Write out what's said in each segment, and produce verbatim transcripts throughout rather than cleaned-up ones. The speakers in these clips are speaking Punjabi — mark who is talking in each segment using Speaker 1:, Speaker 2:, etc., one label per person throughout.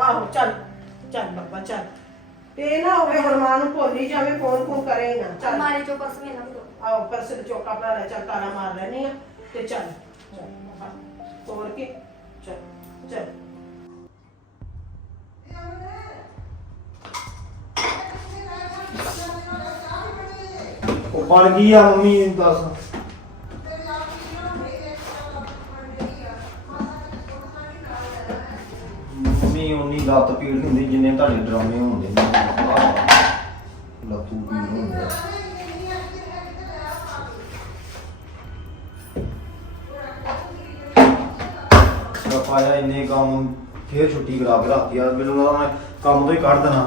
Speaker 1: ਆਹੋ ਚੱਲ ਚੱਲ ਬਾਬਾ ਚੱਲ ਤੇ ਨਾ ਹੋਵੇ ਹੁਣ ਮਾਂ ਨੂੰ ਭੁੱਲ ਹੀ ਜਾਵੇ ਫੋਨ ਫੋਨ ਕਰੇ ਹੀ ਨਾ ਚੱਲ
Speaker 2: ਮਾਰੇ ਚੋ ਪਰਸ ਮੇਰਾ ਵੀ ਦੋ
Speaker 1: ਆਓ ਪਰਸ ਦੇ ਚੋਕਾ ਬਣਾ ਲੈ ਚੱਲ ਤਾਲਾ ਮਾਰ ਲੈਣੀ ਆ ਤੇ ਚੱਲ ਚੱਲ ਬਾਬਾ ਤੋੜ ਕੇ ਚੱਲ ਚੱਲ
Speaker 3: ਉਹ ਬਣ ਗਈ ਆ ਮੰਮੀ ਦੱਸ ਮੰਮੀ ਉਨੀ ਲੱਤ ਪੀੜ ਨਹੀਂ ਹੁੰਦੀ ਜਿੰਨੇ ਤੁਹਾਡੇ ਡਰਾਮੇ ਹੁੰਦੇ ਨੇ ਲੱਤੂ ਪੀੜ ਹੁੰਦੀ ਆ ਪਾਇਆ ਇੰਨੇ ਕੰਮ ਫੇਰ ਛੁੱਟੀ ਕਰਾ ਕੇ ਰੱਖਤੀ ਯਾਰ ਮੈਨੂੰ ਲੱਗਦਾ ਮੈਂ ਕੰਮ ਤੋਂ ਹੀ ਕੱਢ ਦੇਣਾ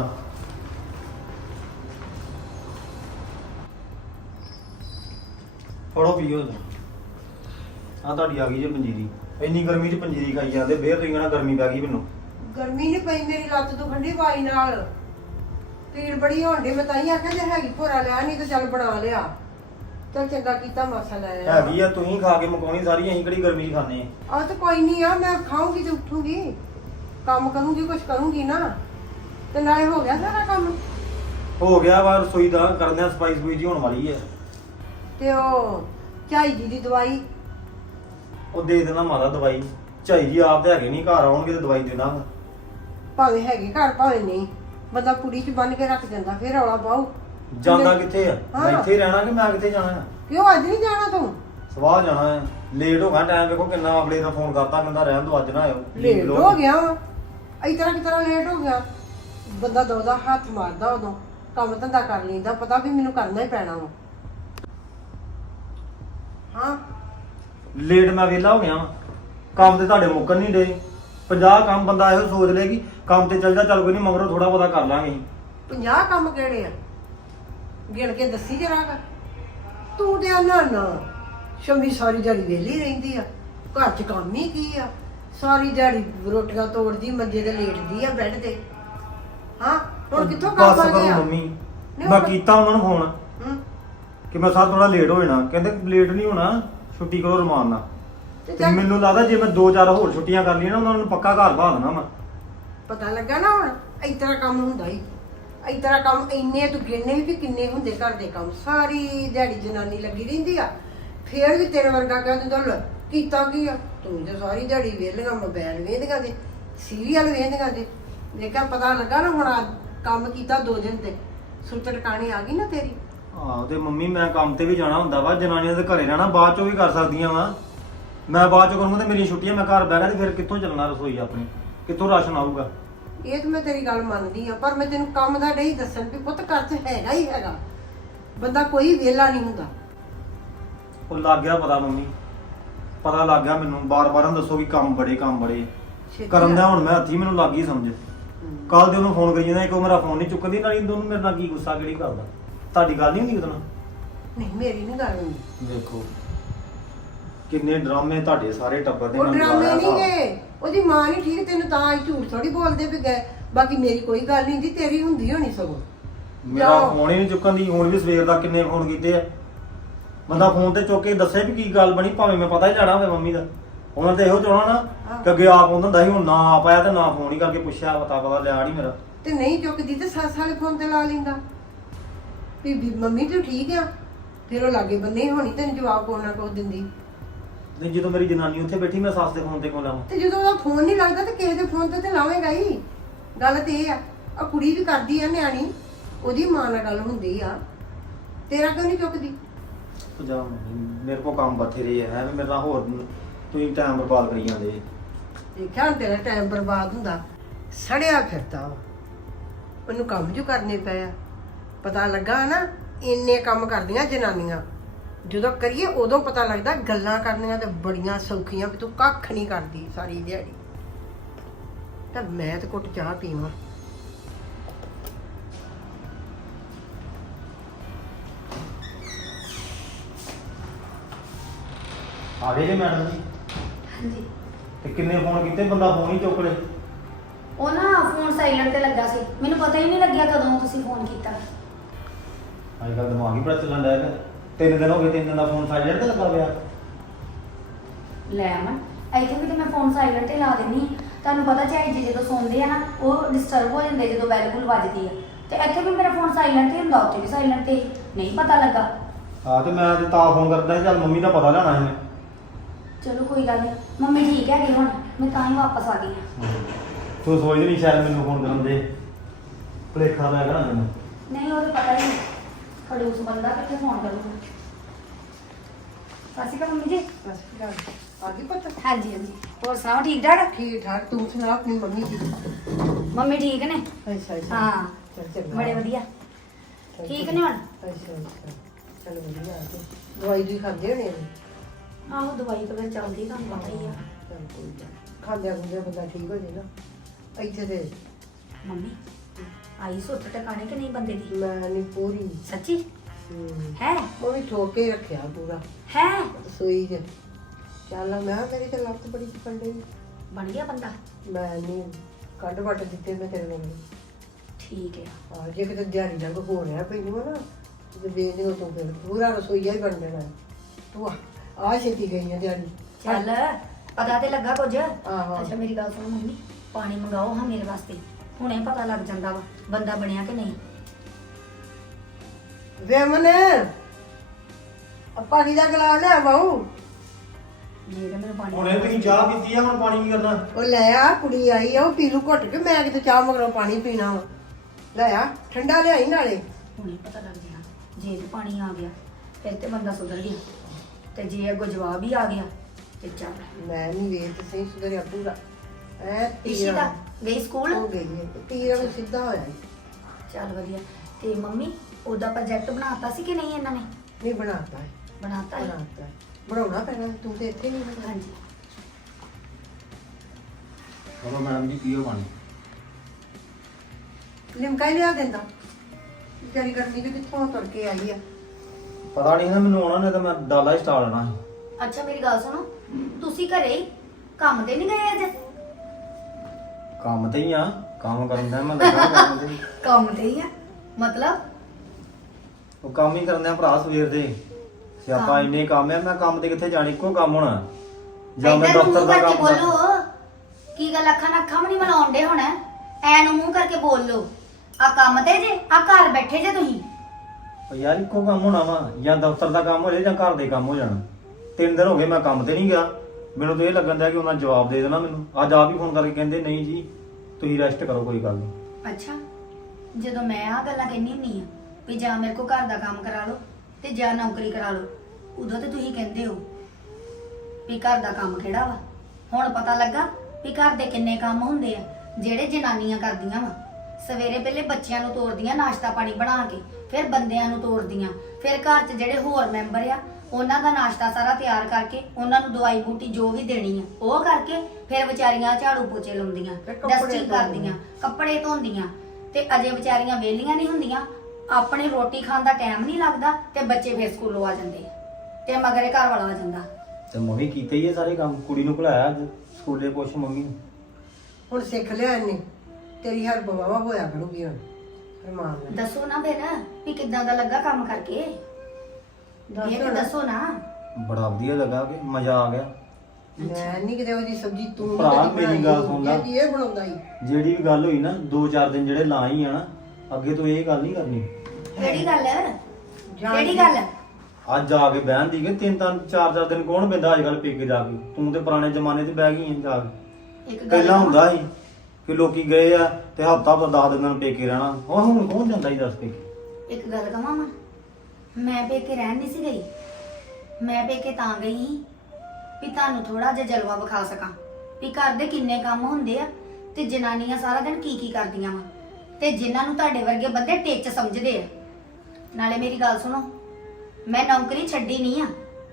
Speaker 3: ਫੜੋ ਪੀਓ ਆ ਤੁਹਾਡੀ ਆ ਗਈ ਜੇ ਪੰਜੀਰੀ ਇੰਨੀ ਗਰਮੀ 'ਚ ਪੰਜੀਰੀ ਖਾਈ ਜਾਂਦੇ ਫੇਰ ਤੁਸੀਂ ਕਹਿਣਾ ਗਰਮੀ ਪੈ ਗਈ ਮੈਨੂੰ
Speaker 1: ਗਰਮੀ ਨਹੀਂ ਪਈ ਮੇਰੀ ਲੱਤ ਤੋਂ ਠੰਡੀ ਪਾਈ ਨਾਲ ਪੀੜ ਬੜੀ ਹੋਣ ਡਈ ਮੈਂ ਤਾਂ ਹੀ ਆਖਿਆ ਜੇ ਹੈਗੀ ਭੋਰਾ ਲਿਆ ਨਹੀਂ ਤਾਂ ਚੱਲ ਬਣਾ ਲਿਆ ਚੱਲ ਚੰਗਾ ਕੀਤਾ ਮਾਸਾ ਲੈ ਆਇਆ
Speaker 3: ਹੈਗੀ ਆ ਤੁਸੀਂ ਖਾ ਕੇ ਮੁਕਾਉਣੀ ਸਾਰੀ ਅਸੀਂ ਕਿਹੜੀ ਗਰਮੀ 'ਚ ਖਾਣੇ ਆ
Speaker 1: ਆਹ ਤਾਂ ਕੋਈ ਨਹੀਂ ਆ ਮੈਂ ਖਾਊਂਗੀ ਤੇ ਉੱਠੂਗੀ ਕੰਮ ਕਰੂੰਗੀ ਕੁਝ ਕਰੂੰਗੀ ਨਾ ਤੇ ਨਾਲੇ ਹੋ ਗਿਆ ਸਾਰਾ ਕੰਮ
Speaker 3: ਹੋ ਗਿਆ ਵਾ ਰਸੋਈ ਦਾ ਕਰਦੇ ਆ ਸਫਾਈ ਸਫੂਈ ਜੀ ਹੋਣ ਵਾਲੀ ਹੈ
Speaker 1: ਤੇ ਉਹ ਝਾਈ ਜੀ ਦੀ ਦਵਾਈ
Speaker 3: ਉਹ ਦੇ ਦੇਣਾ ਮਾਤਾ ਦਵਾਈ ਝਾਈ ਜੀ ਆਪ ਤੇ ਹੈਗੇ ਨਹੀਂ ਘਰ ਆਉਣਗੇ ਤੇ ਦਵਾਈ ਦੇਣਾ
Speaker 1: ਭਾਵੇਂ ਹੈਗੇ ਘਰ ਭਾਵੇਂ ਨਹੀਂ ਬੰਦਾ ਕੁੜੀ 'ਚ ਬੰਨ ਕੇ ਰੱਖ ਜਾਂਦਾ ਫਿਰ ਰੌਲਾ ਪਾਉ
Speaker 3: ਜਾਂਦਾ ਕਿੱਥੇ ਆ
Speaker 1: ਹਾਂ।
Speaker 3: ਮੈਂ ਇੱਥੇ ਰਹਿਣਾ ਕਿ ਮੈਂ ਕਿੱਥੇ ਜਾਣਾ ਆ
Speaker 1: ਕਿਉਂ ਅੱਜ ਨਹੀਂ ਜਾਣਾ ਤੂੰ
Speaker 3: ਸਵਾਹ ਜਾਣਾ ਆ ਲੇਟ ਹੋ ਗਿਆ ਟਾਈਮ ਵੇਖੋ ਕਿੰਨਾ ਅਗਲੇ ਦਾ ਫੋਨ ਕਰਤਾ ਕਹਿੰਦਾ ਰਹਿਣ ਦੋ ਅੱਜ ਨਾ ਆਇਓ
Speaker 1: ਲੇਟ ਹੋ ਗਿਆ ਵਾ ਇਸ ਤਰ੍ਹਾਂ ਕਿਸ ਤਰ੍ਹਾਂ ਲੇਟ ਹੋ ਗਿਆ ਬੰਦਾ ਦੋ ਦਾ ਹੱਥ ਮਾਰਦਾ ਉਦੋਂ ਕੰਮ ਧੰਦਾ ਕਰ ਲੈਂਦਾ ਪਤਾ ਵੀ ਮੈਨੂੰ ਕਰਨਾ ਹੀ ਪੈਣਾ ਵਾ ਹਾਂ
Speaker 3: ਲੇਟ ਮੈਂ ਵਿਹਲਾ ਹੋ ਗਿਆ ਵਾਂ। ਕੰਮ ਤੇ ਤੁਹਾਡੇ ਮੁੱਕਣ ਨਹੀਂ ਡੇ ਪੰਜਾਹ ਕੰਮ ਬੰਦਾ ਇਹੋ ਸੋਚ ਲੇ ਕਿ ਕੰਮ ਤੇ ਚੱਲ ਜਾ ਚੱਲ ਕੋਈ ਨਹੀਂ ਮਗਰੋਂ ਥੋੜਾ ਬਹੁਤਾ ਕਰ ਲਾਂਗੇ ਅਸੀਂ।
Speaker 1: ਪੰਜਾਹ ਕੰਮ ਕਿਹੜੇ ਆ ਗਿਣ ਕੇ ਦੱਸੀ ਜਰਾ ਕਰ ਤੂੰ ਤੇ ਨਾ ਨਾ ਸ਼ੰਮੀ ਸਾਰੀ ਦਿਹਾੜੀ ਵਿਹਲੀ ਰਹਿੰਦੀ ਆ ਘਰ 'ਚ ਕੰਮ ਹੀ ਕੀ ਆ ਸਾਰੀ ਦਿਹਾੜੀ ਰੋਟੀਆਂ ਤੋੜਦੀ ਮੰਜੇ ਤੇ ਲੇਟਦੀ ਆ ਬੈੱਡ ਤੇ ਹਾਂ ਹੁਣ ਕਿੱਥੋਂ ਕੰਮ
Speaker 3: ਬਸ
Speaker 1: ਆ
Speaker 3: ਕਰੋ
Speaker 1: ਗਿਆ
Speaker 3: ਮੰਮੀ
Speaker 1: ਨਹੀਂ
Speaker 3: ਮੈਂ
Speaker 1: ਹੁਣ-
Speaker 3: ਕੀਤਾ ਉਹਨਾਂ ਨੂੰ ਫੋਨ
Speaker 1: ਹੂੰ
Speaker 3: ਕਿ ਮੈਂ ਸਾਰ ਥੋੜਾ ਲੇਟ ਹੋ ਜਾਣਾ ਕਹਿੰਦੇ ਲੇਟ ਨਹੀਂ ਹੋਣਾ ਛੁੱਟੀ ਕਰੋ ਰਮਾਨ ਨਾਲ
Speaker 1: ਤੇ
Speaker 3: ਤੇ
Speaker 1: ਚੱਲ
Speaker 3: ਮੈਨੂੰ ਲੱਗਦਾ ਜੇ ਮੈਂ ਦੋ ਚਾਰ ਹੋਰ ਛੁੱਟੀਆਂ ਕਰ ਲਈਆਂ ਨਾ ਉਹਨਾਂ ਨੂੰ ਪੱਕਾ ਘਰ ਭਾ ਦੇਣਾ ਮੈਂ
Speaker 1: ਪਤਾ ਲੱਗਾ ਨਾ ਹੁਣ ਇਸ ਤਰ੍ਹਾਂ ਕੰਮ ਹੁੰਦਾ ਹੀ ਇਸ ਤਰ੍ਹਾਂ ਕੰਮ ਇੰਨੇ ਤੂੰ ਗਿਣਨੇ ਵੀ ਕਿੰਨੇ ਹੁੰਦੇ ਘਰ ਦੇ ਕੰਮ ਸਾਰੀ ਦਿਹਾੜੀ ਜਨਾਨੀ ਲੱਗੀ ਰਹਿੰਦੀ ਆ ਫੇਰ ਵੀ ਤੇਰੇ ਵਰਗਾ ਕਹਿ ਦਿੰਦਾ ਲੈ ਕੀਤਾ ਕੀ ਆ ਤੂੰ ਤੇ ਸਾਰੀ ਦਿਹਾੜੀ ਵੇਲੀਆਂ ਮੋਬਾਈਲ ਵੇਖਦੀਆਂ ਤੇ ਸੀਰੀਅਲ ਵੇਖਦੀਆਂ ਤੇ ਦੇਖਿਆ ਪਤਾ ਲੱਗਾ ਨਾ ਹੁਣ ਆਹ ਕੰਮ ਕੀਤਾ ਦੋ ਦਿਨ ਤੇ ਸੁੱਚ ਟਿਕਾਣੀ ਆ ਗਈ ਨਾ ਤੇਰੀ
Speaker 3: ਆਹੋ ਤੇ ਮੰਮੀ ਮੈਂ ਕੰਮ ਤੇ ਵੀ ਜਾਣਾ ਹੁੰਦਾ ਵਾ ਜਨਾਨੀਆਂ ਦੇ ਘਰੇ ਰਹਿਣਾ ਬਾਅਦ ਚੋਂ ਵੀ ਕਰ ਸਕਦੀਆਂ ਵਾ ਮੈਂ ਬਾਅਦ ਚੋਂ ਕਰੂੰਗਾ ਤੇ ਮੇਰੀ ਛੁੱਟੀਆਂ ਮੈਂ ਘਰ ਬਹਿ ਗਿਆ ਤੇ ਫਿਰ ਕਿੱਥੋਂ ਚੱਲਣਾ ਰਸੋਈ ਆਪਣੀ ਕਿੱਥੋਂ ਰਾਸ਼ਨ ਆਊਗਾ
Speaker 1: ਇਹ ਤਾਂ ਮੈਂ ਤੇਰੀ ਗੱਲ ਮੰਨਦੀ ਆ ਪਰ ਮੈਂ ਤੈਨੂੰ ਕੰਮ ਦਾ ਨਹੀਂ ਦੱਸਣ ਵੀ ਪੁੱਤ ਘਰ 'ਚ ਹੈਗਾ ਹੀ ਹੈਗਾ ਬੰਦਾ ਕੋਈ ਵਿਹਲਾ ਨਹੀਂ ਹੁੰਦਾ
Speaker 3: ਉਹ ਲੱਗ ਗਿਆ ਪਤਾ ਮੰਮੀ ਪਤਾ ਲੱਗ ਗਿਆ ਮੈਨੂੰ ਬਾਰ-ਬਾਰ ਦੱਸੋ ਕਿ ਕੰਮ ਬੜੇ ਕੰਮ ਬੜੇ
Speaker 1: ਛੇਤੀ
Speaker 3: ਕਰਨ ਦਾ
Speaker 1: ਆ।
Speaker 3: ਹੁਣ ਮੈਂ ਹੱਥੀ ਮੈਨੂੰ ਲੱਗ ਗਈ ਸਮਝ
Speaker 1: ਹਮ।
Speaker 3: ਕੱਲ ਦੇ ਉਹਨੂੰ ਫੋਨ ਕਰੀ ਜਾਂਦਾ ਇੱਕ ਉਹ ਮੇਰਾ ਫੋਨ ਨਹੀਂ ਚੁੱਕਦੀ ਨਾਲ ਦੋਨੋਂ ਮੇਰੇ ਨਾਲ ਕੀ ਗੁੱਸਾ ਕਿਹੜੀ ਕਰਦਾ ਤੁਹਾਡੀ ਗੱਲ ਨਹੀਂ ਹੁੰਦੀ ਉਹਦੇ ਨਾਲ
Speaker 1: ਨਹੀਂ ਮੇਰੀ ਨਹੀਂ ਗੱਲ ਹੁੰਦੀ
Speaker 3: ਦੇਖੋ ਕਿੰਨੇ ਡਰਾਮੇ ਤੁਹਾਡੇ ਸਾਰੇ ਟੱਬਰ ਦੇ
Speaker 1: ਉਹ
Speaker 3: ਨਾਲ
Speaker 1: ਡਰਾਮੇ
Speaker 3: ਲਾਇਆ
Speaker 1: ਨਹੀਂ
Speaker 3: ਵਾ।
Speaker 1: ਗਏ ਉਹਦੀ ਮਾਂ ਨਹੀਂ ਠੀਕ ਤੈਨੂੰ ਤਾਂ ਅੱਜ ਝੂਠ ਥੋੜੀ ਬੋਲਦੇ ਵੀ ਗਏ ਬਾਕੀ ਮੇਰੀ ਕੋਈ ਗੱਲ ਨਹੀਂ ਦੀ ਤੇਰੀ ਹੁੰਦੀ ਹੋਣੀ ਸਗੋਂ
Speaker 3: ਮੇਰਾ
Speaker 1: ਜਾਓ।
Speaker 3: ਫੋਨ ਹੀ ਨਹੀਂ ਚੁੱਕਣ ਦੀ ਹੁਣ ਵੀ ਸਵੇਰ ਦਾ ਕਿੰਨੇ ਫੋਨ ਕੀਤੇ ਆ ਬੰਦਾ ਫੋਨ ਤੇ ਚੁੱਕ ਕੇ ਦੱਸੇ ਵੀ ਕੀ ਗੱਲ ਬਣੀ ਭਾਵੇਂ ਮੈਂ ਪਤਾ ਹੀ ਲੈਣਾ ਹੋਵੇ ਮੰਮੀ ਦਾ ਉਹਨਾਂ ਤੇ ਇਹੋ ਚਾਹਣਾ ਨਾ
Speaker 1: ਹਾਂ।
Speaker 3: ਕਿ ਅੱਗੇ ਆਪ ਹੁੰਦਾ ਹੁੰਦਾ ਸੀ ਹੁਣ ਨਾ ਆਪ ਆਇਆ ਤੇ ਨਾ ਫੋਨ ਹੀ ਕਰਕੇ ਪੁੱਛਿਆ ਪਤਾ ਪਤਾ ਲਿਆ ਨਹੀਂ ਮੇਰਾ
Speaker 1: ਤੇ ਨਹੀਂ ਚੁੱਕਦੀ ਤੇ ਸੱਸ ਵਾਲੇ ਫੋਨ ਤੇ ਲਾ ਲੈਂਦਾ ਵੀ ਵੀ ਮੰਮੀ ਤੂੰ ਠੀਕ ਆ ਫਿਰ ਉਹ ਲਾਗੇ ਬੰਨੇ ਹੋਣੀ ਤੈਨੂੰ ਜਵਾਬ ਕੋਲ ਨਾ ਕੋ ਦਿੰਦੀ
Speaker 3: ਨਹੀਂ ਜਦੋਂ ਮੇਰੀ ਜਨਾਨੀ ਉੱਥੇ ਬੈਠੀ ਮੈਂ ਸੱਸ ਦੇ ਫੋਨ ਤੇ ਕਿਉਂ ਲਾਵਾਂ
Speaker 1: ਤੇ ਜਦੋਂ ਉਹਦਾ ਫੋਨ ਨਹੀਂ ਲੱਗਦਾ ਤੇ ਕਿਸੇ ਦੇ ਫੋਨ ਤੇ ਤੇ ਲਾਵੇਂਗਾ ਹੀ ਗੱਲ ਤੇ ਇਹ ਆ ਆ ਕੁੜੀ ਵੀ ਕਰਦੀ ਆ ਨਿਆਣੀ ਉਹਦੀ ਮਾਂ ਨਾਲ ਗੱਲ ਹੁੰਦੀ ਆ ਤੇਰਾ ਕਿਉਂ ਨਹੀਂ ਚੁੱਕਦੀ
Speaker 3: ਤੂੰ ਜਾ ਮੰਮੀ, ਮੇਰੇ ਕੋਲ ਕੰਮ ਬਥੇਰੇ ਆ ਐਵੇਂ ਮੇਰੇ ਨਾਲ ਹੋਰ ਤੁਸੀਂ ਟਾਈਮ ਬਰਬਾਦ ਕਰੀ ਜਾਂਦੇ ਜੀ।
Speaker 1: ਦੇਖਿਆ ਹੁਣ ਤੇਰਾ ਟਾਈਮ ਬਰਬਾਦ ਹੁੰਦਾ ਸੜਿਆ ਫਿਰਦਾ ਵਾ ਉਹਨੂੰ ਕੰਮ ਜੋ ਕਰਨੇ ਪਏ ਆ ਪਤਾ ਲੱਗਾ ਨਾ ਇੰਨੇ ਕੰਮ ਕਰਦੀਆਂ ਜਨਾਨੀਆਂ ਜਦੋਂ ਕਰੀਏ ਉਦੋਂ ਪਤਾ ਲੱਗਦਾ ਗੱਲਾਂ ਕਰਨੀਆਂ ਤੇ ਬੜੀਆਂ ਸੌਖੀਆਂ ਵੀ ਤੂੰ ਕੱਖ ਨਹੀਂ ਕਰਦੀ ਸਾਰੀ ਦਿਹਾੜੀ ਤਾਂ ਮੈਂ ਤੇ ਘੁੱਟ ਚਾਹ ਪੀਵਾਂ
Speaker 3: ਆ ਗਏ ਜੀ ਮੈਡਮ ਜੀ
Speaker 2: ਹਾਂਜੀ
Speaker 3: ਤੇ ਕਿੰਨੇ ਫੋਨ ਕੀਤੇ ਬੰਦਾ ਫੋਨ ਹੀ ਚੁੱਕ ਲੇ
Speaker 2: ਉਹ ਨਾ ਫੋਨ ਸਾਈਲੈਂਟ ਤੇ ਲੱਗਾ ਸੀ ਮੈਨੂੰ ਪਤਾ ਹੀ ਨਹੀਂ ਲੱਗਿਆ ਕਦੋਂ ਤੁਸੀਂ ਫੋਨ ਕੀਤਾ
Speaker 3: ਅੱਜ ਕੱਲ ਦਿਮਾਗ ਹੀ ਬੜਾ ਚੱਲਣ ਡਿਆ ਹੈਗਾ ਤਿੰਨ ਦਿਨ ਹੋ ਗਏ ਤਿੰਨ ਦਿਨ ਦਾ ਫੋਨ ਸਾਈਲੈਂਟ ਤੇ ਲੱਗਾ ਪਿਆ
Speaker 2: ਲੈ ਮੈਂ ਇੱਥੇ ਵੀ ਤੇ ਮੈਂ ਫੋਨ ਸਾਈਲੈਂਟ ਤੇ ਲਾ ਦਿੰਨੀ ਤੁਹਾਨੂੰ ਪਤਾ ਝਾਈ ਜੀ ਜਦੋਂ ਸੌਂਦੇ ਆ ਨਾ ਉਹ ਡਿਸਟਰਬ ਹੋ ਜਾਂਦੇ ਜਦੋਂ ਬੈਲ ਬੁਲ ਵੱਜਦੀ ਆ। ਤੇ ਇੱਥੇ ਵੀ ਮੇਰਾ ਫੋਨ ਸਾਇਲੈਂਟ ਤੇ ਹੁੰਦਾ, ਉੱਥੇ ਵੀ ਸਾਇਲੈਂਟ ਤੇ ਨਹੀਂ ਪਤਾ ਲੱਗਾ।
Speaker 3: ਹਾਂ ਤੇ ਮੈਂ ਤੇ ਤਾਂ ਫੋਨ ਕਰਦਾ ਸੀ, ਚੱਲ ਮੰਮੀ ਦਾ ਪਤਾ ਲੈਣਾ ਸੀ ਮੈਂ।
Speaker 2: ਚਲੋ ਕੋਈ ਗੱਲ ਨਹੀਂ, ਮੰਮੀ ਠੀਕ ਹੈਗੀ ਹੁਣ, ਮੈਂ ਤਾਂ ਹੀ ਵਾਪਸ ਆ ਗਈ ਹਾਂ।
Speaker 3: ਤੂੰ ਸੋਚਦੀ ਨਹੀਂ ਸ਼ਾਇਦ ਮੈਨੂੰ ਫੋਨ ਕਰਨ ਦੇ ਭੁਲੇਖਾ ਪੈ ਗਿਆ ਨਾ ਮੈਨੂੰ।
Speaker 2: ਨਹੀਂ ਉਹ ਤਾਂ ਪਤਾ ਹੀ ਨਹੀਂ, ਖੜੂਸ ਬੰਦਾ ਕਿੱਥੇ ਫੋਨ ਕਰੂਗਾ। ਸਤਿ ਸ਼੍ਰੀ ਅਕਾਲ ਮੰਮੀ ਜੀ।
Speaker 1: ਬਸ ਗੱਲ ਆ ਗਈ ਪਤਾ।
Speaker 2: ਹਾਂਜੀ ਹਾਂਜੀ, ਹੋਰ ਸੁਣਾਓ ਠੀਕ ਠਾਕ?
Speaker 1: ਠੀਕ ਠਾਕ, ਤੂੰ ਸੁਣਾ ਆਪਣੀ ਮੰਮੀ ਦੀ।
Speaker 2: ਮੰਮੀ ਠੀਕ ਨੇ?
Speaker 1: ਅੱਛਾ ਅੱਛਾ।
Speaker 2: ਹਾਂ
Speaker 1: ਚੱਲ ਚੰਗਾ।
Speaker 2: ਬੜੇ ਵਧੀਆ,
Speaker 1: ਚੱਲ
Speaker 2: ਠੀਕ
Speaker 1: ਚੰਗਾ।
Speaker 2: ਨੇ ਹੁਣ?
Speaker 1: ਅੱਛਾ ਅੱਛਾ, ਚਲ ਵਧੀਆ ਆ ਤੇ ਦਵਾਈ ਦੂਈ ਖਾਂਦੇ ਹੋਣੇ ਨੇ।
Speaker 2: ਆਹੋ ਦਵਾਈ ਤਾਂ ਫਿਰ ਚੱਲਦੀ, ਤੁਹਾਨੂੰ ਪਤਾ ਹੀ ਆ।
Speaker 1: ਚੱਲ ਕੋਈ ਗੱਲ ਨੀ। ਖਾਂਦਿਆਂ ਖੁੰਦਿਆਂ ਬੰਦਾ ਠੀਕ ਹੋ ਜੇ ਨਾ। ਇੱਥੇ ਤੇ
Speaker 2: ਮੰਮੀ ਆਈ ਸੁੱਤ ਟਿਕਾਣੇ ਕਿ ਨਹੀਂ ਬੰਦੇ ਦੀ?
Speaker 1: ਮੈਂ ਨਹੀਂ ਪੂਰੀ।
Speaker 2: ਸੱਚੀ
Speaker 1: ਹੂੰ।
Speaker 2: ਹੈ?
Speaker 1: ਉਹ ਵੀ ਠੋਕ ਕੇ ਹੀ ਰੱਖਿਆ ਪੂਰਾ
Speaker 2: ਹੈ
Speaker 1: ਰਸੋਈ 'ਚ। ਚੱਲ ਮੈਂ ਕਿਹਾ ਮੇਰੀ ਤੇ ਲੱਤ ਬੜੀ ਚੁੱਕਣ ਡਈ।
Speaker 2: ਬਣ ਗਿਆ ਬੰਦਾ?
Speaker 1: ਮੈਂ ਨਹੀਂ ਕੱਢ ਵੱਟ ਦਿੱਤੇ ਮੈਂ ਤੇਰੇ ਨੂੰ।
Speaker 2: ਠੀਕ ਹੈ।
Speaker 1: ਹਾਂ ਜੇ ਕਿਤੇ ਦਿਹਾੜੀ ਡੰਗ ਹੋ ਰਿਹਾ ਪੈਂਦੀ ਨਾ ਤੇ ਦੇ ਦਿਓ ਤੂੰ ਫਿਰ ਪੂਰਾ ਰਸੋਈਆ ਹੀ ਬਣ ਜਾਣਾ ਹੈ। ਤੂੰ ਆ ਆ ਛੇਤੀ ਗਈ ਆ ਦਿਹਾੜੀ।
Speaker 2: ਚੱਲ ਪਤਾ ਤੇ ਲੱਗਾ ਕੁਝ।
Speaker 1: ਆਹੋ।
Speaker 2: ਅੱਛਾ ਮੇਰੀ ਗੱਲ ਸੁਣੋ ਮੰਮੀ, ਪਾਣੀ ਮੰਗਾਓ ਹਾਂ ਮੇਰੇ ਵਾਸਤੇ, ਹੁਣੇ ਪਤਾ ਲੱਗ ਜਾਂਦਾ ਵਾ ਬੰਦਾ ਬਣਿਆ ਕਿ ਨਹੀਂ।
Speaker 1: ਵਿਮਨ ਆ ਪਾਣੀ ਦਾ ਗਲਾਸ ਲੈ ਬਾਉ।
Speaker 2: ਜੇ ਤਾਂ ਮੈਨੂੰ ਪਾਣੀ
Speaker 3: ਹੁਣੇ ਤੁਸੀਂ ਚਾਹ ਪੀਤੀ ਆ, ਹੁਣ ਪਾਣੀ ਕੀ ਕਰਨਾ?
Speaker 1: ਉਹ ਲੈ ਆ ਕੁੜੀ ਆਈ ਆ ਉਹ ਪੀ ਲੂ ਘੁੱਟ ਕੇ, ਮੈਂ ਕਿਤੇ ਚਾਹ ਮਗਰੋਂ ਪਾਣੀ ਪੀਣਾ ਵਾ। ਲੈ ਆ ਠੰਡਾ ਲਿਆਈ ਨਾਲੇ।
Speaker 2: ਹੁਣੇ ਪਤਾ ਲੱਗ ਜਾਣਾ, ਜੇ ਤੇ ਪਾਣੀ ਆ ਗਿਆ ਫਿਰ ਤੇ ਬੰਦਾ ਸੁਧਰ ਗਿਆ, ਤੇ ਜੇ ਅੱਗੋਂ ਜਵਾਬ ਹੀ ਆ ਗਿਆ ਤੇ ਚੱਲ।
Speaker 1: ਮੈਂ ਨਹੀਂ ਵੇਖ ਤੇ ਸਹੀ ਸੁਧਰਿਆ ਪੂਰਾ ਐ
Speaker 2: ਇਸ਼ਿਤਾ ਗਈ ਸਕੂਲ?
Speaker 1: ਹੋ ਗਈ ਹੈ ਤੀਰਾ ਨੂੰ ਸਿੱਧਾ ਹੋਇਆ ਈ।
Speaker 2: ਚੱਲ ਵਧੀਆ। ਤੇ ਮੰਮੀ ਉਹਦਾ ਪ੍ਰੋਜੈਕਟ ਬਣਾਤਾ ਸੀ ਕਿ ਨਹੀਂ ਇਹਨਾਂ ਨੇ?
Speaker 1: ਨਹੀਂ ਬਣਾਤਾ ਹੈ
Speaker 2: ਬਣਾਤਾ ਹੈ?
Speaker 1: ਬਣਾਤਾ ਹੈ। ਬਣਾਉਣਾ ਪੈਣਾ, ਤੂੰ ਤੇ ਇੱਥੇ ਨਹੀਂ ਬਣਾਇਆ।
Speaker 2: ਹਾਂਜੀ।
Speaker 3: ਚਲੋ ਮੈਡਮ ਜੀ ਪੀਓ ਪਾਣੀ।
Speaker 1: ਲਿਮਕਾ ਹੀ ਲਿਆ ਦਿੰਦਾ, ਵਿਚਾਰੀ ਗਰਮੀ ਦੇ ਕਿੱਥੋਂ ਤੁਰ ਕੇ ਆਈ ਆ।
Speaker 3: ਪਤਾ ਨਹੀਂ ਨਾ ਮੈਨੂੰ ਆਉਣਾ, ਨਹੀਂ ਤਾਂ ਮੈਂ ਡਾਲਾ ਹੀ ਸਟਾਰ ਲੈਣਾ ਸੀ।
Speaker 2: ਅੱਛਾ ਮੇਰੀ ਗੱਲ ਸੁਣੋ, ਤੁਸੀਂ ਘਰੇ ਹੀ ਕੰਮ ਤੇ ਨਹੀਂ ਗਏ ਅੱਜ?
Speaker 3: ਕੰਮ ਤੇ ਹੀ ਆ, ਕੰਮ ਕਰਨ ਦਾ ਮੈਂ ਲੱਗਾ ਕੰਮ ਤੇ।
Speaker 2: ਕੰਮ ਤੇ ਹੀ ਆ ਮਤਲਬ?
Speaker 3: ਉਹ ਕੰਮ ਹੀ ਕਰਨ ਦਾ ਭਰਾ ਸਵੇਰ ਦੇ ਸਿਆਪਾ
Speaker 2: ਕੰਮ?
Speaker 3: ਇੰਨੇ ਕੰਮ ਆ, ਮੈਂ ਕੰਮ ਤੇ ਕਿੱਥੇ ਜਾਣੀ, ਇੱਕੋ ਕੰਮ ਹੋਣਾ ਜਾਂ ਮੈਂ
Speaker 2: ਇੱਧਰ
Speaker 3: ਦਫ਼ਤਰ
Speaker 2: ਮੂੰਹ
Speaker 3: ਦਾ
Speaker 2: ਕਰਕੇ
Speaker 3: ਕੰਮ ਕਰਨਾ।
Speaker 2: ਬੋਲੋ, ਕੀ ਗੱਲ ਅੱਖਾਂ ਨਾਲ ਅੱਖਾਂ ਵੀ ਨਹੀਂ ਮਿਲਾਉਂਦੇ ਹੁਣ? ਐ ਨੂੰ ਮੂੰਹ ਕਰਕੇ ਬੋਲ ਲੋ। ਆ ਕੰਮ ਤੇ ਜੇ, ਆ ਘਰ ਬੈਠੇ ਜੇ ਤੁਸੀਂ?
Speaker 3: ਉਹ ਯਾਰ ਇੱਕੋ ਕੰਮ ਹੋਣਾ ਵਾ, ਜਾਂ ਦਫ਼ਤਰ ਦਾ ਕੰਮ ਹੋ ਜਾਏ ਜਾਂ ਘਰ ਦੇ ਕੰਮ ਹੋ ਜਾਣਾ। ਤਿੰਨ ਦਿਨ ਹੋ ਗਏ ਮੈਂ ਕੰਮ ਤੇ ਨਹੀਂ ਗਿਆ, ਮੈਨੂੰ ਤਾਂ ਇਹ ਲੱਗਣ ਦਿਆ ਕਿ ਉਹਨਾਂ ਜਵਾਬ ਦੇ ਦੇਣਾ ਮੈਨੂੰ। ਅੱਜ ਆਪ ਹੀ ਫੋਨ ਕਰਕੇ ਕਹਿੰਦੇ ਨਹੀਂ ਜੀ ਤੁਸੀਂ ਰੈਸਟ ਕਰੋ, ਕੋਈ ਗੱਲ ਨਹੀਂ।
Speaker 2: ਅੱਛਾ ਜਦੋਂ ਮੈਂ ਆ ਗੱਲਾਂ ਕਹਿੰਨੀ ਹੁੰਨੀ ਆ ਵੀ ਜਾਂ ਮੇਰੇ ਕੋ ਘਰ ਦਾ ਕੰਮ ਕਰਾ ਲਓ ਤੇ ਜਾਂ ਨੌਕਰੀ ਕਰਾ ਲਓ, ਉਦੋਂ ਤੇ ਤੁਸੀਂ ਕਹਿੰਦੇ ਹੋ ਵੀ ਘਰ ਦਾ ਕੰਮ ਕਿਹੜਾ ਵਾ। ਹੁਣ ਪਤਾ ਲੱਗਾ ਵੀ ਘਰ ਦੇ ਕਿੰਨੇ ਕੰਮ ਹੁੰਦੇ ਆ ਜਿਹੜੇ ਜਨਾਨੀਆਂ ਕਰਦੀਆਂ ਵਾ। ਸਵੇਰੇ ਪਹਿਲੇ ਬੱਚਿਆਂ ਨੂੰ ਤੋਰਦੀਆਂ ਨਾਸ਼ਤਾ ਪਾਣੀ ਬਣਾ ਕੇ, ਫਿਰ ਬੰਦਿਆਂ ਨੂੰ ਤੋਰਦੀਆਂ, ਫਿਰ ਘਰ 'ਚ ਜਿਹੜੇ ਹੋਰ ਮੈਂਬਰ ਆ ਉਹਨਾਂ ਦਾ ਨਾਸ਼ਤਾ ਸਾਰਾ ਤਿਆਰ ਕਰਕੇ, ਉਹਨਾਂ ਨੂੰ ਦਵਾਈ ਬੂਟੀ ਜੋ ਵੀ ਦੇਣੀ ਆ ਉਹ ਕਰਕੇ, ਫਿਰ ਵਿਚਾਰੀਆਂ ਝਾੜੂ ਪੋਚੇ ਲਾਉਂਦੀਆਂ,
Speaker 1: ਤੇ ਕੱਪੜੇ
Speaker 2: ਡਸਟਿੰਗ ਕਰਦੀਆਂ, ਕੱਪੜੇ ਧੋਂਦੀਆਂ, ਤੇ ਅਜੇ ਵਿਚਾਰੀਆਂ ਵਿਹਲੀਆਂ ਨਹੀਂ ਹੁੰਦੀਆਂ। ਆਪਣੇ ਰੋਟੀ ਖਾਣ ਦਾ ਟਾਈਮ ਨਹੀਂ ਲੱਗਦਾ ਤੇ ਬੱਚੇ ਫਿਰ ਸਕੂਲੋਂ ਆ ਜਾਂਦੇ ਤੇ ਮਗਰੇ ਘਰ ਵਾਲਾ ਆ ਜਾਂਦਾ।
Speaker 3: ਤੇ ਮੰਮੀ ਕੀਤੇ ਹੀ ਇਹ ਸਾਰੇ ਕੰਮ, ਕੁੜੀ ਨੂੰ ਭੁਲਾਇਆ ਅੱਜ ਸਕੂਲੇ, ਪੁੱਛ ਮੰਮੀ ਨੂੰ।
Speaker 1: ਹੁਣ ਸਿੱਖ ਲਿਆ ਇਹਨੇ, ਤੇਰੀ ਹਰ ਬਵਾਵਾ ਹੋਇਆ ਕਰੂਗੀ ਹੁਣ ਰਮਾਨ ਨਾਲ।
Speaker 2: ਦੱਸੋ ਨਾ ਫਿਰ ਵੀ ਕਿੱਦਾਂ ਦਾ ਲੱਗਾ ਕੰਮ ਕਰਕੇ, ਇਹ ਤੇ ਦੱਸੋ ਨਾ।
Speaker 3: ਬੜਾ ਵਧੀਆ ਲੱਗਾ, ਕਿ ਮਜ਼ਾ ਆ ਗਿਆ।
Speaker 1: ਮੈਂ ਨਹੀਂ ਕਿਤੇ ਉਹਦੀ ਸਬਜ਼ੀ ਤੂੰ ਨੀ
Speaker 3: ਭਰਾ
Speaker 1: ਕਦੀ
Speaker 3: ਮੇਰੀ
Speaker 1: ਬਣਾਈ,
Speaker 3: ਗੱਲ ਸੁਣ ਲਾ।
Speaker 1: ਇਹ ਇਹ ਬਣਾਉਂਦਾ ਹੀ।
Speaker 3: ਜਿਹੜੀ ਵੀ ਗੱਲ ਹੋਈ ਨਾ, ਦੋ ਚਾਰ ਦਿਨ ਜਿਹੜੇ ਲਾ ਹੀ ਆ ਨਾ, ਅੱਗੇ ਤੋਂ ਇਹ ਗੱਲ ਨਹੀਂ ਕਰਨੀ।
Speaker 2: ਕਿਹੜੀ ਗੱਲ?
Speaker 1: ਜਾਂ
Speaker 2: ਕਿਹੜੀ ਗੱਲ?
Speaker 3: ਅੱਜ ਜਾ ਕੇ ਬਹਿਣ ਦੀ ਕਿ ਤਿੰਨ ਤਿੰਨ ਚਾਰ ਚਾਰ ਦਿਨ ਕੌਣ ਬੈਂਦਾ ਅੱਜ ਕੱਲ ਪੇਕੇ ਜਾ ਕੇ? ਤੂੰ ਤੇ ਪੁਰਾਣੇ ਜ਼ਮਾਨੇ ਤੇ ਬਹਿ ਗਈ ਆਂ ਜਾ ਕੇ।
Speaker 2: ਇੱਕ ਗੱਲ
Speaker 3: ਪਹਿਲਾਂ ਹੁੰਦਾ ਸੀ ਕਿ ਲੋਕੀ ਗਏ ਆ ਤੇ ਹਫਤਾ ਪਰ ਦਸ ਦਿਨਾਂ ਨੂੰ ਪੇਕੇ ਰਹਿਣਾ, ਉਹ ਹੁਣ ਕੌਣ ਜਾਂਦਾ ਸੀ ਦੱਸ ਪੇਕੇ?
Speaker 2: ਇੱਕ ਗੱਲ ਕਹਾਂ ਮੈਂ ਮੈਂ ਪੇਕੇ ਰਹਿਣ ਨਹੀਂ ਸੀ ਗਈ, ਮੈਂ ਪੇਕੇ ਤਾਂ ਗਈ ਸੀ ਵੀ ਤੁਹਾਨੂੰ ਥੋੜਾ ਜਿਹਾ ਜਲਵਾ ਵਿਖਾ ਸਕਾਂ ਵੀ ਘਰ ਦੇ ਕਿੰਨੇ ਕੰਮ ਹੁੰਦੇ ਆ ਤੇ ਜਨਾਨੀਆਂ ਸਾਰਾ ਦਿਨ ਕੀ ਕੀ ਕਰਦੀਆਂ ਵਾ, ਤੇ ਜਿਨ੍ਹਾਂ ਨੂੰ ਤੁਹਾਡੇ ਵਰਗੇ ਬੰਦੇ ਟਿੱਚ ਸਮਝਦੇ ਆ। ਨਾਲੇ ਮੇਰੀ ਗੱਲ ਸੁਣੋ, ਮੈਂ ਨੌਕਰੀ ਛੱਡੀ ਨਹੀਂ ਆ,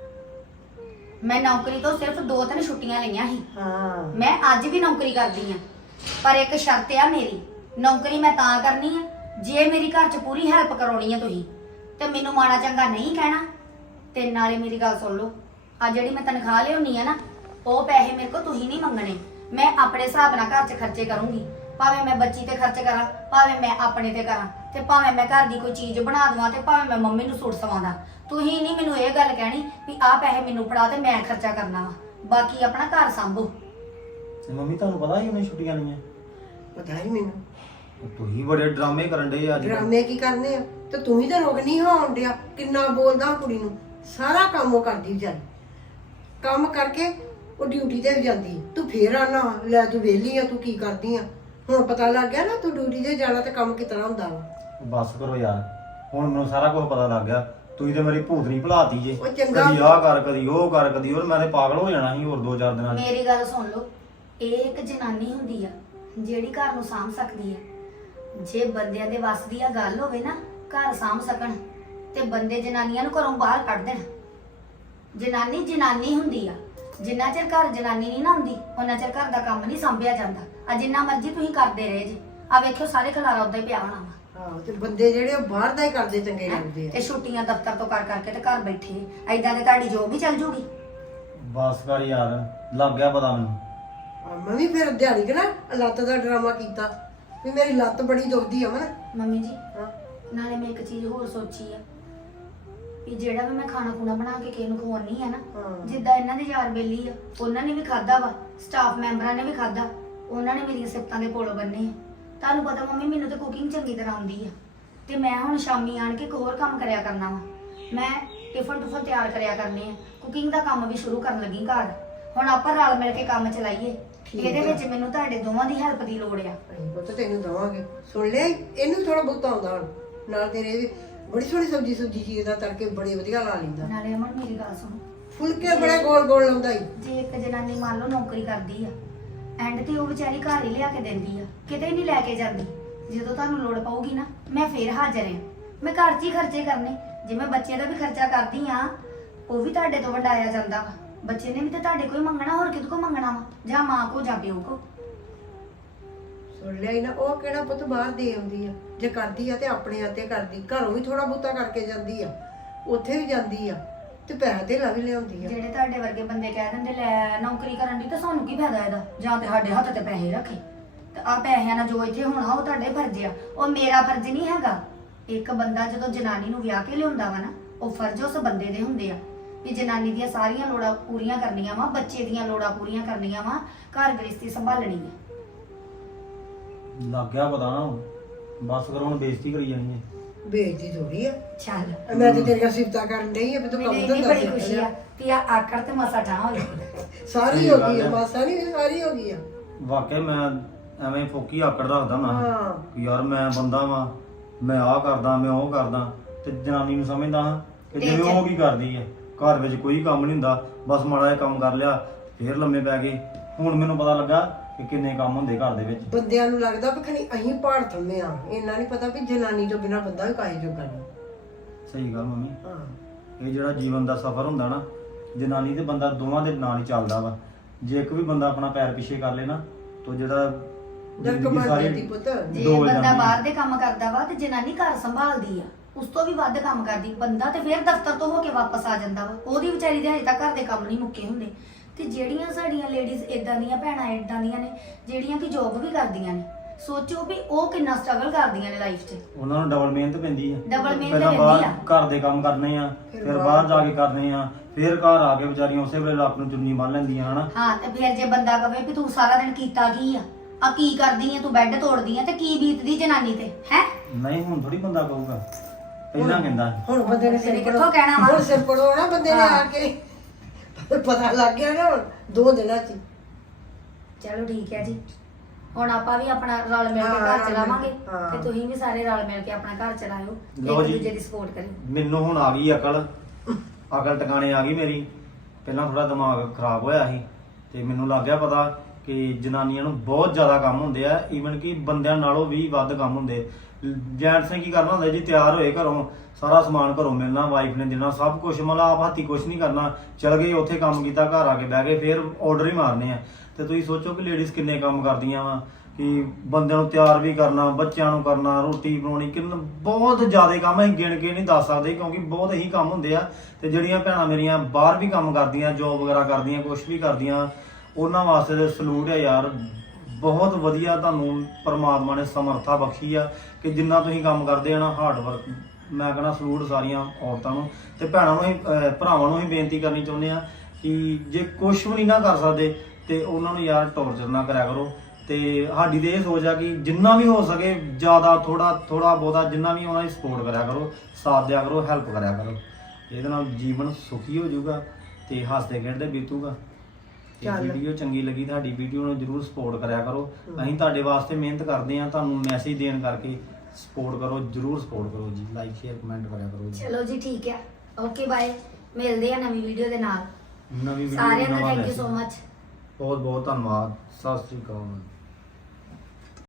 Speaker 2: ਮੈਂ ਨੌਕਰੀ ਤੋਂ ਸਿਰਫ ਦੋ ਤਿੰਨ ਛੁੱਟੀਆਂ ਲਈਆਂ ਸੀ।
Speaker 1: ਹਾਂ
Speaker 2: ਮੈਂ ਅੱਜ ਵੀ ਨੌਕਰੀ ਕਰਦੀ ਆ, ਪਰ ਇੱਕ ਸ਼ਰਤ ਆ ਮੇਰੀ, ਨੌਕਰੀ ਮੈਂ ਤਾਂ ਕਰਨੀ ਆ ਜੇ ਮੇਰੀ ਘਰ 'ਚ ਪੂਰੀ ਹੈਲਪ ਕਰਾਉਣੀ ਆ ਤੁਸੀਂ, ਤੇ ਮੈਨੂੰ ਮਾੜਾ ਚੰਗਾ ਨਹੀਂ ਕਹਿਣਾ। ਤੇ ਨਾਲੇ ਮੇਰੀ ਗੱਲ ਸੁਣ ਲਓ, ਆ ਜਿਹੜੀ ਮੈਂ ਤਨਖਾਹ ਲਿਆਉਣੀ ਆ ਨਾ, ਉਹ ਪੈਸੇ ਮੇਰੇ ਕੋਲ ਤੁਸੀਂ ਨਹੀਂ ਮੰਗਣੇ, ਮੈਂ ਆਪਣੇ ਹਿਸਾਬ ਨਾਲ ਘਰ 'ਚ ਖਰਚੇ ਕਰੂੰਗੀ। ਭਾਵੇਂ ਮੈਂ ਬੱਚੀ ਤੇ ਖਰਚ ਕਰਾਂ, ਭਾਵੇਂ ਮੈਂ ਆਪਣੇ ਤੇ ਕਰਾਂ, ਤੇ ਭਾਵੇਂ ਮੈਂ ਘਰ ਦੀ ਕੋਈ ਚੀਜ਼ ਬਣਾ ਦਵਾਂ, ਤੇ ਭਾਵੇਂ ਮੈਂ ਮੰਮੀ ਨੂੰ ਸੂਟ ਸਵਾਉਂਦਾ। ਤੁਸੀਂ ਨਹੀਂ ਮੈਨੂੰ ਇਹ ਗੱਲ ਕਹਿਣੀ ਵੀ ਆਹ ਪੈਸੇ ਮੈਨੂੰ ਫੜਾ ਤੇ ਮੈਂ ਖਰਚਾ ਕਰਨਾ ਵਾ, ਬਾਕੀ ਆਪਣਾ ਘਰ ਸੰਭੋ।
Speaker 3: ਤੇ ਮੰਮੀ ਤੁਹਾਨੂੰ ਪਤਾ ਹੀ ਉਹਨੇ ਛੁੱਟੀਆਂ ਲਈਆਂ।
Speaker 1: ਪਤਾ ਹੀ ਮੈਨੂੰ।
Speaker 3: ਤੁਸੀਂ ਬੜੇ ਡਰਾਮੇ ਕਰਨ ਡੇ ਅੱਜ।
Speaker 1: ਡਰਾਮੇ ਕੀ ਕਰਨੇ ਆ? ਤੇ ਤੂੰ ਵੀ ਤਾਂ ਰੋਕ ਨਹੀਂ ਹੋਣ ਡਿਆ, ਕਿੰਨਾ ਬੋਲਦਾ ਕੁੜੀ ਨੂੰ। ਸਾਰਾ ਕੰਮ ਉਹ ਕਰਦੀ ਵਿਚਾਰੀ, ਕੰਮ ਕਰਕੇ ਉਹ ਡਿਊਟੀ ਤੇ ਵੀ ਜਾਂਦੀ। ਤੂੰ ਫੇਰ ਆਣਾ ਲੈ ਤੂੰ ਵਿਹਲੀ ਆ, ਤੂੰ ਕੀ ਕਰਦੀ ਆ? ਹੁਣ ਪਤਾ ਲੱਗ ਗਿਆ ਨਾ ਤੂੰ ਡਿਊਟੀ ਤੇ ਜਾਣਾ ਤੇ ਕੰਮ ਕਿਤਨਾ ਹੁੰਦਾ ਵਾ।
Speaker 3: ਬਸ ਕਰੋ ਯਾਰ, ਹੁਣ ਮੈਨੂੰ ਸਾਰਾ ਕੁਝ ਪਤਾ ਲੱਗ ਗਿਆ। ਤੁਸੀਂ ਤੇ ਮੇਰੀ ਭੂਤਨੀ ਭੁਲਾਤੀ ਜੇ।
Speaker 1: ਉਹ ਚੰਗਾ-
Speaker 3: ਕਦੀ ਆਹ ਕਰ, ਕਦੀ ਉਹ ਕਰ, ਕਦੀ ਉਹ। ਮੈਂ ਤੇ ਪਾਗਲ ਹੋ ਜਾਣਾ ਸੀ ਹੋਰ ਦੋ ਚਾਰ ਦਿਨਾਂ 'ਚ।
Speaker 2: ਮੇਰੀ ਗੱਲ ਸੁਣ ਲਓ, ਇਹ ਇੱਕ ਜਨਾਨੀ ਹੁੰਦੀ ਆ ਜਿਹੜੀ ਘਰ ਨੂੰ ਸਾਂਭ ਸਕਦੀ ਆ। ਜੇ ਬੰਦਿਆਂ ਦੇ ਵੱਸ ਦੀ ਆ ਗੱਲ ਹੋਵੇ ਨਾ, ਘਰ ਸਾਂਭ ਸਕਣ, ਤੇ ਬੰਦੇ ਜਨਾਨੀਆਂ ਨੂੰ ਘਰੋਂ ਬਾਹਰ ਕੱਢ ਦੇਣ। ਜਨਾਨੀ ਜਨਾਨੀ ਹੁੰਦੀ ਆ। ਜਿੰਨਾ ਚਿਰ ਘਰ ਜਨਾਨੀ ਨਹੀਂ ਨਾ ਹੁੰਦੀ, ਉਹਨਾਂ ਚਿਰ ਘਰ ਦਾ ਕੰਮ ਨਹੀਂ ਸੰਭਿਆ ਜਾਂਦਾ। ਆ ਜਿੰਨਾ ਮਰਜ਼ੀ ਤੁਸੀਂ ਕਰਦੇ ਰਹੇ ਜੀ, ਆ ਵੇਖਿਓ ਸਾਰੇ ਖਲਾਰਾ ਉਦਾਂ ਹੀ ਪਿਆ ਹੋਣਾ ਵਾ।
Speaker 1: ਹਾਂ, ਤੇ ਬੰਦੇ ਜਿਹੜੇ ਉਹ ਬਾਹਰ ਦਾ ਹੀ ਕਰਦੇ ਚੰਗੇ ਲੱਗਦੇ ਆ।
Speaker 2: ਤੇ ਛੁੱਟੀਆਂ ਦਫ਼ਤਰ ਤੋਂ ਕਰ ਕਰਕੇ ਤੇ ਘਰ ਬੈਠੇ ਐਦਾਂ ਤੇ ਤੁਹਾਡੀ ਜੋਬ ਵੀ ਚੱਲ ਜੂਗੀ।
Speaker 3: ਬਸ ਕਰ ਯਾਰ, ਲੱਗ ਗਿਆ ਪਤਾ ਮੈਨੂੰ।
Speaker 1: ਆ, ਮੈਂ ਵੀ ਫਿਰ ਦਿਹਾੜੀ ਕਿ ਨਾ ਲੱਤ ਦਾ ਡਰਾਮਾ ਕੀਤਾ ਵੀ ਮੇਰੀ ਲੱਤ ਬੜੀ ਦੁਖਦੀ ਆ। ਮਨ
Speaker 2: ਮੰਮੀ ਜੀ,
Speaker 1: ਹਾਂ
Speaker 2: ਨਾਲੇ ਮੈਂ ਇੱਕ ਚੀਜ਼ ਹੋਰ ਸੋਚੀ ਆ ਵੀ ਜਿਹੜਾ ਵੀ ਮੈਂ ਖਾਣਾ ਖੂਣਾ ਬਣਾ ਕੇ ਕਿਸੇ ਨੂੰ ਖਵਾਉਣੀ ਆ ਨਾ,
Speaker 1: ਹਾਂ।
Speaker 2: ਜਿੱਦਾਂ ਇਹਨਾਂ ਦੇ ਯਾਰ ਬੇਲੀ ਆ, ਉਹਨਾਂ ਨੇ ਵੀ ਖਾਦਾ ਵਾ, ਸਟਾਫ ਮੈਂਬਰਾਂ ਨੇ ਵੀ ਖਾਦਾ, ਉਹਨਾਂ ਨੇ ਮੇਰੀਆਂ ਸਿਫਤਾਂ ਦੇ ਪੁੱਲ ਬੰਨੇ ਆ। ਤੁਹਾਨੂੰ ਪਤਾ ਮੰਮੀ, ਮੈਨੂੰ ਤੇ ਕੁਕਿੰਗ ਚੰਗੀ ਤਰ੍ਹਾਂ ਆਉਂਦੀ ਆ, ਤੇ ਮੈਂ ਹੁਣ ਸ਼ਾਮੀ ਆਣ ਕੇ ਇੱਕ ਹੋਰ ਕੰਮ ਕਰਿਆ ਕਰਨਾ ਵਾ। ਮੈਂ ਟਿਫਨ ਟੁਫਨ ਤਿਆਰ ਕਰਿਆ ਕਰਨੇ ਆ, ਕੁਕਿੰਗ ਦਾ ਕੰਮ ਵੀ ਸ਼ੁਰੂ ਕਰਨ ਲੱਗੀ ਘਰ। ਹੁਣ ਆਪਾਂ ਰਲ ਮਿਲ ਕੇ ਕੰਮ ਚਲਾਈਏ।
Speaker 1: ਠੀਕ
Speaker 2: ਇਹਦੇ
Speaker 1: ਆ।
Speaker 2: ਵਿੱਚ ਮੈਨੂੰ ਤੁਹਾਡੇ ਦੋਵਾਂ ਦੀ ਹੈਲਪ ਦੀ ਲੋੜ ਆ।
Speaker 1: ਅਸੀਂ ਪੁੱਤ ਤੈਨੂੰ ਦਵਾਂਗੇ। ਸੁਣ ਲਿਆ ਈ? ਇਹਨੂੰ ਥੋੜਾ ਬਹੁਤ ਆਉਂਦਾ ਹੁਣ। ਨਾਲ ਤੇਰੇ ਵੀ ਬੜੀ ਸੋਹਣੀ ਸਬਜ਼ੀ ਸੁਬਜੀ ਚੀਜ਼ ਦਾ ਤੜਕੇ ਬੜੇ ਵਧੀਆ ਲਾ ਲੈਂਦਾ।
Speaker 2: ਨਾਲੇ ਅਮਨ ਮੇਰੀ ਗੱਲ ਸੁਣੋ,
Speaker 1: ਫੁਲਕੇ ਬੜੇ ਗੋਲ ਗੋਲ ਲਾਉਂਦਾ ਈ।
Speaker 2: ਜੇ ਇੱਕ ਜਨਾਨੀ ਮੰਨ ਲਓ ਨੌਕਰੀ ਕਰਦੀ ਆ, ਐਂਡ ਤੇ ਉਹ ਵਿਚਾਰੀ ਘਰ ਹੀ ਲਿਆ ਕੇ ਦਿੰਦੀ ਆ, ਕਿਤੇ ਨਹੀਂ ਲੈ ਕੇ ਜਾਂਦੀ। ਜਦੋਂ ਤੁਹਾਨੂੰ ਲੋੜ ਪਊਗੀ ਨਾ, ਮੈਂ ਫੇਰ ਹਾਜ਼ਰ ਆ। ਮੈਂ ਘਰ 'ਚ ਹੀ ਖਰਚੇ ਕਰਨੇ। ਜੇ ਮੈਂ ਬੱਚੇ ਦਾ ਵੀ ਖਰਚਾ ਕਰਦੀ ਆ, ਉਹ ਵੀ ਤੁਹਾਡੇ ਤੋਂ ਵੰਡਾਇਆ ਜਾਂਦਾ ਵਾ। ਬੱਚੇ ਨੇ ਵੀ ਤੇ ਤੁਹਾਡੇ ਕੋਲ ਮੰਗਣਾ, ਹੋਰ ਕਿਹਦੇ ਕੋਲ ਮੰਗਣਾ ਵਾ? ਜਾਂ ਮਾਂ ਕੋ ਜਾਂ ਪਿਓ ਕੋ।
Speaker 1: ਸੁਣ ਲਿਆ ਈ ਨਾ? ਉਹ ਕਿਹੜਾ ਪੁੱਤ ਬਾਹਰ ਦੇ ਆਉਂਦੀ ਆ? ਜੇ ਕਰਦੀ ਆ ਤੇ ਆਪਣੇ ਆਤੇ ਕਰਦੀ, ਘਰੋਂ ਵੀ ਥੋੜਾ ਬਹੁਤਾ ਕਰਕੇ ਜਾਂਦੀ ਆ, ਉੱਥੇ ਵੀ ਜਾਂਦੀ ਆ, ਤੇ ਪੈਸੇ ਤੇ ਲਾ ਵੀ ਲਿਆਉਂਦੀ ਆ।
Speaker 2: ਜਿਹੜੇ ਤੁਹਾਡੇ ਵਰਗੇ ਬੰਦੇ ਕਹਿ ਦਿੰਦੇ ਲੈ ਨੌਕਰੀ ਕਰਨ ਦੀ, ਤਾਂ ਸਾਨੂੰ ਕੀ ਫਾਇਦਾ ਇਹਦਾ? ਜਾਂ ਤੇ ਸਾਡੇ ਹੱਥ ਤੇ ਪੈਸੇ ਰੱਖੇ, ਤੇ ਆ ਪੈਸਿਆਂ ਨਾਲ ਜੋ ਇੱਥੇ ਹੋਣਾ ਉਹ ਤੁਹਾਡੇ ਫਰਜ਼ ਆ, ਉਹ ਮੇਰਾ ਫਰਜ਼ ਨਹੀਂ ਹੈਗਾ। ਇੱਕ ਬੰਦਾ ਜਦੋਂ ਜਨਾਨੀ ਨੂੰ ਵਿਆਹ ਕੇ ਲਿਆਉਂਦਾ ਵਾ ਨਾ, ਉਹ ਫਰਜ਼ ਉਸ ਬੰਦੇ ਦੇ ਹੁੰਦੇ ਆ ਵੀ ਜਨਾਨੀ ਦੀਆਂ ਸਾਰੀਆਂ ਲੋੜਾਂ ਪੂਰੀਆਂ ਕਰਨੀਆਂ ਵਾ, ਬੱਚੇ ਦੀਆਂ ਲੋੜਾਂ ਪੂਰੀਆਂ ਕਰਨੀਆਂ ਵਾ, ਘਰ ਗ੍ਰਸਤੀ ਸੰਭਾਲਣੀ ਹੈ।
Speaker 3: ਲੱਗ ਗਿਆ ਪਤਾ ਨਾ। ਬਸ ਕਰ, ਹੁਣ ਬੇਇੱਜ਼ਤੀ ਕਰੀ ਜਾਣੀ ਹੈ।
Speaker 1: ਬੇਇੱਜ਼ਤੀ ਥੋੜੀ ਆ।
Speaker 2: ਚੱਲ
Speaker 1: ਮੈਂ ਤੇ ਤੇਰੀਆਂ ਸਿਫਤਾਂ ਕਰਨ ਡਈ ਆ ਵੀ ਤੂੰ
Speaker 2: ਮੈਨੂੰ
Speaker 1: ਕੰਮ
Speaker 2: ਇੰਨੀ
Speaker 1: ਧੰਦਾ
Speaker 2: ਬੜੀ
Speaker 1: ਸਿੱਖ
Speaker 2: ਖੁਸ਼ੀ
Speaker 1: ਲਿਆ।
Speaker 2: ਆ ਵੀ ਆ ਆਕੜ ਤੇ ਮਸਾ ਠਾਂ ਹੋ ਗਈ।
Speaker 1: ਸਾਰੀ ਹੋ ਗਈ ਆ, ਮਾਸਾ ਨਹੀਂ ਸਾਰੀ ਹੋ ਗਈ ਆ।
Speaker 3: ਵਾਕਿਆ ਮੈਂ ਐਵੇਂ ਫੋਕੀ ਆਕੜ ਰੱਖਦਾ ਨਾ
Speaker 1: ਹਾਂ।
Speaker 3: ਕਿ ਯਾਰ ਮੈਂ ਬੰਦਾ ਵਾਂ, ਮੈਂ ਆਹ ਕਰਦਾ, ਮੈਂ ਉਹ ਕਰਦਾ, ਤੇ ਜਨਾਨੀ ਨੂੰ ਸਮਝਦਾ ਹਾਂ ਕਿ ਜਿਵੇਂ ਉਹ ਕੀ ਕਰਦੀ ਹੈ। ਘਰ ਵਿੱਚ ਕੋਈ ਕੰਮ ਨਹੀਂ ਹੁੰਦਾ, ਬਸ ਮਾੜਾ ਜਿਹਾ ਕੰਮ ਕਰ ਲਿਆ ਫੇਰ ਲੰਮੇ ਪੈ ਗਏ। ਹੁਣ ਮੈਨੂੰ ਪਤਾ ਲੱਗਾ ਕਿ ਕਿੰਨੇ ਕੰਮ ਹੁੰਦੇ ਘਰ ਦੇ ਵਿੱਚ।
Speaker 1: ਬੰਦਿਆਂ ਨੂੰ ਲੱਗਦਾ ਵੀ ਖਣੀ ਅਸੀਂ ਪਹਾੜ ਥੰਮੇ ਆ, ਇੰਨਾ ਨਹੀਂ ਪਤਾ ਵੀ ਜਨਾਨੀ ਤੋਂ ਬਿਨਾ ਬੰਦਾ ਵੀ ਕਾਹੇ ਜੋਗਾ ਨਹੀਂ।
Speaker 3: ਸਹੀ ਗੱਲ ਮੰਮੀ।
Speaker 1: ਹਾਂ,
Speaker 3: ਇਹ ਜਿਹੜਾ ਜੀਵਨ ਦਾ ਸਫ਼ਰ ਹੁੰਦਾ ਨਾ, ਜਨਾਨੀ ਤੇ ਬੰਦਾ ਦੋਵਾਂ ਦੇ ਨਾਲ ਹੀ ਚੱਲਦਾ ਵਾ। ਜੇ ਇੱਕ ਵੀ ਬੰਦਾ ਆਪਣਾ ਪੈਰ ਪਿੱਛੇ ਕਰ ਲੇ ਨਾ, ਤਾਂ ਜਿਹੜਾ
Speaker 1: ਜਰਕ
Speaker 3: ਜ਼ਿੰਦਗੀ
Speaker 1: ਬਣ
Speaker 3: ਸਾਰੀ
Speaker 1: ਜਾਂਦੀ ਪੁੱਤ।
Speaker 2: ਜੇ
Speaker 3: ਡੋਲ
Speaker 2: ਬੰਦਾ
Speaker 3: ਜਾਂਦੀ
Speaker 2: ਬਾਹਰ
Speaker 3: ਹੈ।
Speaker 2: ਦੇ ਕੰਮ ਕਰਦਾ ਵਾ ਤੇ ਜਨਾਨੀ ਘਰ ਸੰਭਾਲਦੀ ਆ, ਉਸ ਤੋਂ ਵੀ ਵੱਧ ਕੰਮ ਕਰਦੀ। ਬੰਦਾ ਤੇ ਫਿਰ ਦਫ਼ਤਰ ਤੋਂ ਹੋ ਕੇ ਵਾਪਸ ਆ ਜਾਂਦਾ ਵਾ, ਉਹਦੀ ਵਿਚਾਰੀ ਦੇ ਹਜੇ ਤੱਕ ਘਰ ਦੇ ਕੰਮ ਨਹੀਂ ਮੁੱਕੇ ਹੁੰਦੇ। ਤੇ ਜਿਹੜੀਆਂ ਸਾਡੀਆਂ ਲੇਡੀਜ਼ ਇਦਾਂ ਦੀਆਂ ਭੈਣਾਂ ਇਦਾਂ ਦੀਆਂ ਨੇ ਜਿਹੜੀਆਂ ਕਿ ਜੌਬ ਵੀ ਕਰਦੀਆਂ ਨੇ, ਸੋਚੋ ਵੀ ਉਹ ਕਿੰਨਾ ਸਟਰਗਲ ਕਰਦੀਆਂ ਨੇ ਲਾਈਫ 'ਚ।
Speaker 3: ਉਹਨਾਂ ਨੂੰ ਡਬਲ ਮਿਹਨਤ ਪੈਂਦੀ ਹੈ।
Speaker 2: ਡਬਲ ਮਿਹਨਤ
Speaker 3: ਪਹਿਲਾਂ
Speaker 2: ਪੈਂਦੀ
Speaker 3: ਬਾਹਰ
Speaker 2: ਆ।
Speaker 3: ਘਰ ਦੇ ਕੰਮ ਕਰਨੇ ਆ,
Speaker 1: ਫਿਰ
Speaker 3: ਫਿਰ
Speaker 1: ਬਾਹਰ
Speaker 3: ਬਾਹਰ ਜਾ ਕੇ ਕਰਨੇ ਆ, ਫਿਰ ਘਰ ਆ ਕੇ ਵਿਚਾਰੀਆਂ ਉਸੇ ਵੇਲੇ ਰੱਬ ਨੂੰ ਚੁੰਨੀ ਬੰਨ ਲੈਂਦੀਆਂ ਹਨਾ।
Speaker 2: ਹਾਂ, ਤੇ ਫਿਰ ਜੇ ਬੰਦਾ ਕਵੇ ਵੀ ਤੂੰ ਸਾਰਾ ਦਿਨ ਕੀਤਾ ਕੀ ਆ, ਆ ਕੀ ਕਰਦੀ ਆ, ਤੂੰ ਬੈੱਡ ਤੋੜਦੀ ਆ, ਤੇ ਕੀ ਬੀਤਦੀ ਜਨਾਨੀ ਤੇ ਹੈ।
Speaker 3: ਨਹੀਂ, ਹੁਣ ਥੋੜੀ ਬੰਦਾ ਕਹੂਗਾ, ਪਹਿਲਾਂ ਕਹਿੰਦਾ ਸੀ।
Speaker 1: ਹੁਣ ਬੰਦੇ ਨੇ
Speaker 2: ਤੇਰੇ
Speaker 1: ਸਿਰ
Speaker 2: ਕਿੱਥੋਂ ਕਹਿਣਾ ਵਾ?
Speaker 1: ਹੁਣ ਸਿਰ ਪੜੋ ਨਾ ਬੰਦੇ ਨੇ
Speaker 2: ਹਾਂ।
Speaker 1: ਆ ਕੇ ਪਤਾ ਲੱਗ ਗਿਆ ਨਾ ਹੁਣ ਦੋ ਦਿਨਾਂ ਚ ਹੀ।
Speaker 2: ਚਲੋ ਠੀਕ ਹੈ ਜੀ, ਹੁਣ ਆਪਾਂ ਵੀ ਆਪਣਾ ਰਲ ਮਿਲ ਕੇ
Speaker 1: ਹਾਂ,
Speaker 2: ਘਰ
Speaker 1: ਰਲ
Speaker 2: ਚਲਾਵਾਂਗੇ,
Speaker 1: ਮਿਲ- ਹਾਂ।
Speaker 2: ਤੇ ਤੁਸੀਂ ਵੀ ਸਾਰੇ ਰਲ ਮਿਲ ਕੇ ਆਪਣਾ ਘਰ ਚਲਾਇਓ,
Speaker 3: ਲਓ
Speaker 2: ਇੱਕ
Speaker 3: ਜੀ।
Speaker 2: ਦੂਜੇ ਦੀ ਸਪੋਰਟ ਕਰਿਓ।
Speaker 3: ਮੈਨੂੰ ਹੁਣ ਆ ਗਈ ਅਕਲ, ਅਕਲ ਟਿਕਾਣੇ ਆ ਗਈ ਮੇਰੀ। ਪਹਿਲਾਂ ਥੋੜਾ ਦਿਮਾਗ ਖਰਾਬ ਹੋਇਆ ਸੀ, ਤੇ ਮੈਨੂੰ ਲੱਗ ਗਿਆ ਪਤਾ ਕਿ ਜਨਾਨੀਆਂ ਨੂੰ ਬਹੁਤ ਜ਼ਿਆਦਾ ਕੰਮ ਹੁੰਦੇ ਆ, ਈਵਨ ਕਿ ਬੰਦਿਆਂ ਨਾਲੋਂ ਵੀ ਵੱਧ ਕੰਮ ਹੁੰਦੇ। ਜੈਂਟਸ ਨੇ ਕੀ ਕਰਨਾ ਹੁੰਦਾ ਜੀ, ਤਿਆਰ ਹੋਏ ਘਰੋਂ, ਸਾਰਾ ਸਮਾਨ ਘਰੋਂ ਮਿਲਣਾ, ਵਾਈਫ ਨੇ ਦੇਣਾ ਸਭ ਕੁਝ, ਮਤਲਬ ਆਪ ਹੱਥੀ ਕੁਝ ਨਹੀਂ ਕਰਨਾ। ਚਲ ਗਏ ਉੱਥੇ ਕੰਮ ਕੀਤਾ, ਘਰ ਆ ਕੇ ਬਹਿ ਗਏ, ਫਿਰ ਆਰਡਰ ਹੀ ਮਾਰਨੇ ਆ। ਤੇ ਤੁਸੀਂ ਸੋਚੋ ਕਿ ਲੇਡੀਜ਼ ਕਿੰਨੇ ਕੰਮ ਕਰਦੀਆਂ ਵਾ, ਕਿ ਬੰਦਿਆਂ ਨੂੰ ਤਿਆਰ ਵੀ ਕਰਨਾ, ਬੱਚਿਆਂ ਨੂੰ ਕਰਨਾ, ਰੋਟੀ ਬਣਾਉਣੀ, ਕਿੰਨਾ ਬਹੁਤ ਜ਼ਿਆਦਾ ਕੰਮ ਅਸੀਂ ਗਿਣ ਕੇ ਨਹੀਂ ਦੱਸ ਸਕਦੇ, ਕਿਉਂਕਿ ਬਹੁਤ ਹੀ ਕੰਮ ਹੁੰਦੇ ਆ। ਤੇ ਜਿਹੜੀਆਂ ਭੈਣਾਂ ਮੇਰੀਆਂ ਬਾਹਰ ਵੀ ਕੰਮ ਕਰਦੀਆਂ, ਜੋਬ ਵਗੈਰਾ ਕਰਦੀਆਂ, ਕੁਝ ਵੀ ਕਰਦੀਆਂ, ਉਹਨਾਂ ਵਾਸਤੇ ਸਲੂਟ ਹੈ ਯਾਰ। ਬਹੁਤ ਵਧੀਆ ਤੁਹਾਨੂੰ ਪਰਮਾਤਮਾ ਨੇ ਸਮਰੱਥਾ ਬਖਸ਼ੀ ਆ ਕਿ ਜਿੰਨਾ ਤੁਸੀਂ ਕੰਮ ਕਰਦੇ ਆ ਨਾ, ਹਾਰਡ ਵਰਕ। ਮੈਂ ਕਹਿੰਦਾ ਸਲੂਟ ਸਾਰੀਆਂ ਔਰਤਾਂ ਨੂੰ ਤੇ ਭੈਣਾਂ ਨੂੰ ਹੀ, ਅਹ ਭਰਾਵਾਂ ਨੂੰ ਹੀ ਬੇਨਤੀ ਕਰਨੀ ਚਾਹੁੰਦੇ ਆ ਕਿ ਜੇ ਕੁਝ ਵੀ ਨਹੀਂ ਨਾ ਕਰ ਸਕਦੇ ਤੇ ਉਹਨਾਂ ਨੂੰ ਯਾਰ ਟੌਰਚਰ ਨਾ ਕਰਿਆ ਕਰੋ। ਤੇ ਸਾਡੀ ਤੇ ਇਹ ਸੋਚ ਆ ਕਿ ਜਿੰਨਾ ਵੀ ਹੋ ਸਕੇ ਜ਼ਿਆਦਾ ਥੋੜਾ ਥੋੜਾ ਬਹੁਤਾ ਜਿੰਨਾ ਵੀ ਉਹਨਾਂ ਦੀ ਸਪੋਰਟ ਕਰਿਆ ਕਰੋ, ਸਾਥ ਦਿਆ ਕਰੋ, ਹੈਲਪ ਕਰਿਆ ਕਰੋ। ਇਹਦੇ ਨਾਲ ਜੀਵਨ ਸੁਖੀ ਹੋ ਜਾਊਗਾ ਤੇ ਹੱਸਦੇ ਖੇਡਦੇ ਬੀਤੂਗਾ।
Speaker 1: ਚੱਲ।
Speaker 3: ਵੀਡੀਓ ਚੰਗੀ ਲੱਗੀ ਤੁਹਾਡੀ ਵੀਡੀਓ ਨੂੰ ਜਰੂਰ ਸਪੋਰਟ ਕਰਿਆ ਕਰੋ। ਅਸੀਂ ਤੁਹਾਡੇ ਵਾਸਤੇ ਮਿਹਨਤ ਕਰਦੇ ਹਾਂ, ਤੁਹਾਨੂੰ ਮੈਸੇਜ ਦੇਣ ਕਰਕੇ ਸਪੋਰਟ ਕਰੋ, ਜਰੂਰ ਸਪੋਰਟ ਕਰੋ ਜੀ। ਲਾਈਕ ਸ਼ੇਅਰ ਕਮੈਂਟ ਕਰਿਆ ਕਰੋ ਜੀ।
Speaker 2: ਚਲੋ ਜੀ ਠੀਕ ਹੈ, ਓਕੇ ਬਾਏ, ਮਿਲਦੇ ਆ ਨਵੀਂ ਵੀਡੀਓ ਦੇ ਨਾਲ।
Speaker 3: ਨਵੀਂ ਵੀਡੀਓ
Speaker 2: ਸਾਰਿਆਂ ਦਾ ਥੈਂਕ ਯੂ ਸੋ ਮਚ।
Speaker 3: ਬਹੁਤ ਬਹੁਤ ਧੰਨਵਾਦ। ਸਤਿ ਸ਼੍ਰੀ ਅਕਾਲ।